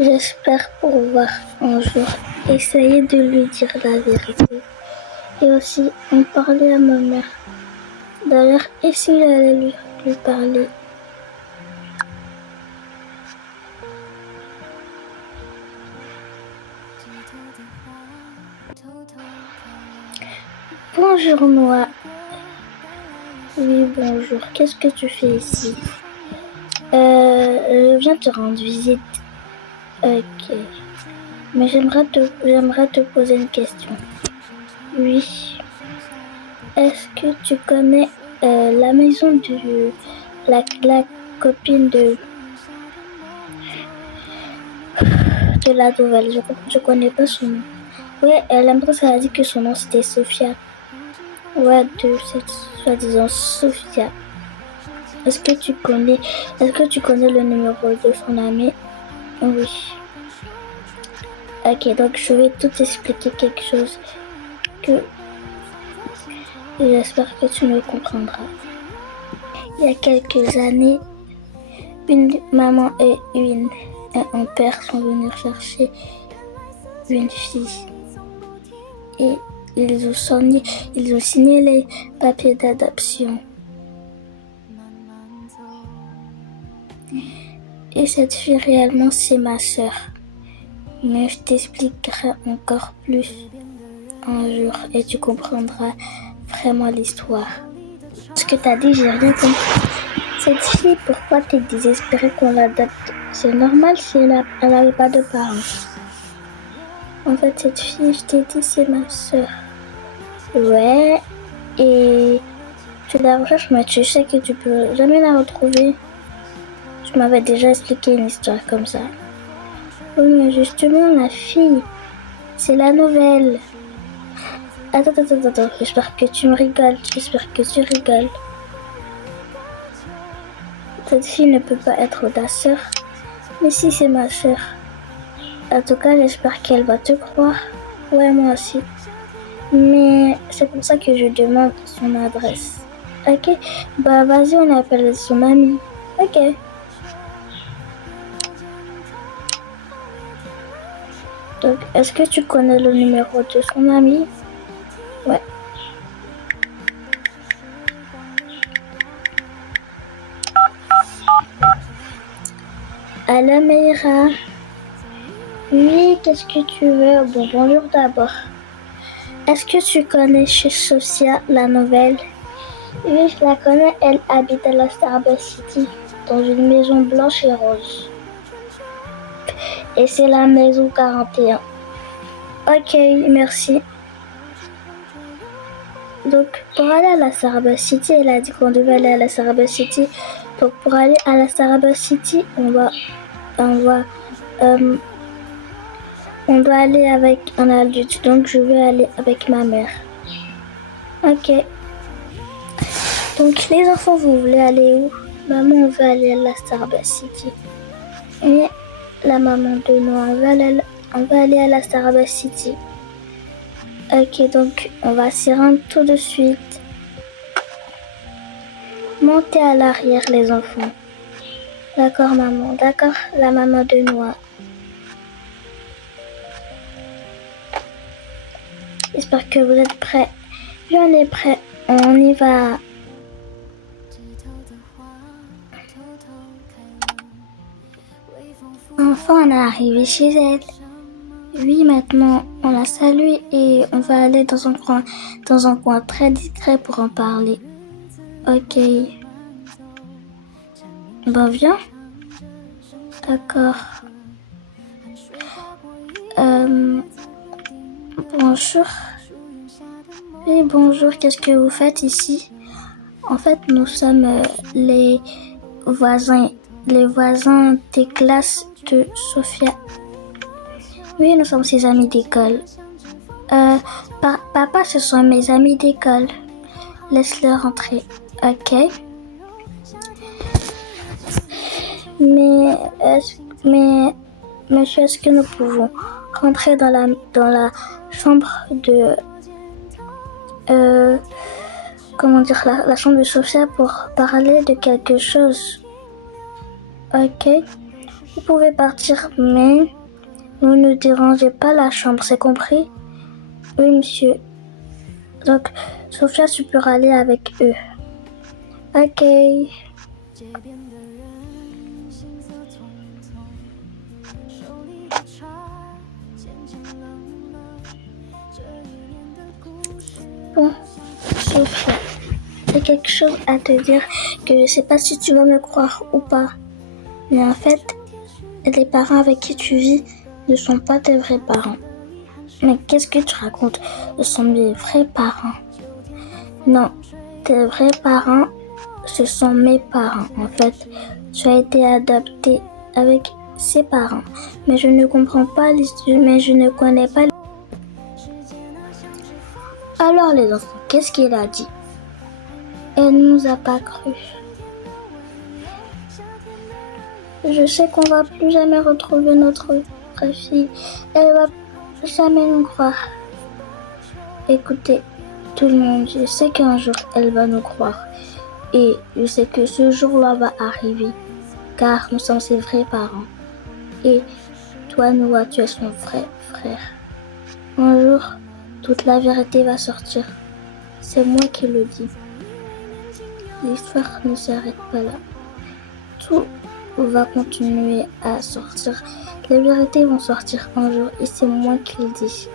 J'espère pouvoir un jour essayer de lui dire la vérité et aussi en parler à ma mère. D'ailleurs, et si j'allais lui parler? Bonjour Noah. Oui, bonjour. Qu'est-ce que tu fais ici? Je viens te rendre visite. Ok. Mais j'aimerais te poser une question. Oui. Est-ce que tu connais la maison de la copine de la nouvelle? Je connais pas son nom. Ouais, l'impression elle a dit que son nom c'était Sophia. Ouais, de cette soi-disant Sophia. Est-ce que tu connais le numéro de son ami? Oui. Ok, donc je vais tout expliquer quelque chose que j'espère que tu me comprendras. Il y a quelques années, une maman et un père sont venus chercher une fille et ils ont signé les papiers d'adoption. Et cette fille réellement c'est ma sœur. Mais je t'expliquerai encore plus un jour et tu comprendras vraiment l'histoire. Ce que t'as dit, j'ai rien compris. Cette fille, pourquoi t'es désespérée qu'on l'adopte? C'est normal si elle n'avait pas de parents. En fait, cette fille, je t'ai dit, c'est ma sœur. Ouais, et tu la recherches, mais tu sais que tu peux jamais la retrouver. Tu m'avais déjà expliqué une histoire comme ça. Oui, mais justement, la fille, c'est la nouvelle. Attends, j'espère que tu me rigoles. Cette fille ne peut pas être ta sœur. Mais si, c'est ma sœur. En tout cas, j'espère qu'elle va te croire. Ouais, moi aussi. Mais c'est pour ça que je demande son adresse. Ok? Bah, vas-y, on appelle son ami. Ok. Donc, est-ce que tu connais le numéro de son ami? Ouais. Allô, Meira? Oui, qu'est-ce que tu veux? Bon, bonjour d'abord. Est-ce que tu connais chez Sophia la nouvelle? Oui, je la connais. Elle habite à la Starbucks City, dans une maison blanche et rose. Et c'est la maison 41. Ok, merci. Donc, pour aller à la Starbucks City, elle a dit qu'on devait aller à la Starbucks City. Donc, pour aller à la Starbucks City, on doit aller avec un adulte. Donc, je vais aller avec ma mère. Ok. Donc, les enfants, vous voulez aller où? Maman, on veut aller à la Starbucks City. Et la maman de nous, on va aller à la Starbucks City. Ok, donc, on va s'y rendre tout de suite. Montez à l'arrière, les enfants. D'accord, maman. D'accord, la maman de Noah. J'espère que vous êtes prêts. Oui, on est prêts. On y va. Enfin, on est arrivé chez elle. Oui, maintenant, on la salue et on va aller dans un coin très discret pour en parler. Ok. Bon, viens. D'accord. Bonjour. Oui, bonjour. Qu'est-ce que vous faites ici? En fait, nous sommes les voisins des classes de Sophia. Oui, nous sommes ses amis d'école. Papa, ce sont mes amis d'école. Laisse-les rentrer. Ok. Mais monsieur, est-ce que nous pouvons rentrer dans la chambre de la chambre de Sophia pour parler de quelque chose? Ok. Vous pouvez partir, mais vous ne dérangez pas la chambre, c'est compris? Oui, monsieur. Donc, Sophia, tu peux aller avec eux. Ok. Bon, Sophia, j'ai quelque chose à te dire que je ne sais pas si tu vas me croire ou pas. Mais en fait, les parents avec qui tu vis ne sont pas tes vrais parents. Mais qu'est-ce que tu racontes? Ce sont mes vrais parents. Non, tes vrais parents, ce sont mes parents. En fait, tu as été adopté avec ses parents. Mais je ne comprends pas mais je ne connais pas. Alors les enfants, qu'est-ce qu'il a dit? Elle nous a pas cru. Je sais qu'on va plus jamais retrouver notre vraie fille. Elle va jamais nous croire. Écoutez, tout le monde, je sais qu'un jour elle va nous croire. Et je sais que ce jour-là va arriver. Car nous sommes ses vrais parents. Et toi, Noah, tu es son vrai frère. Un jour, toute la vérité va sortir. C'est moi qui le dis. L'histoire ne s'arrête pas là. Tout va continuer à sortir. Les vérités vont sortir un jour et c'est moi qui le dis.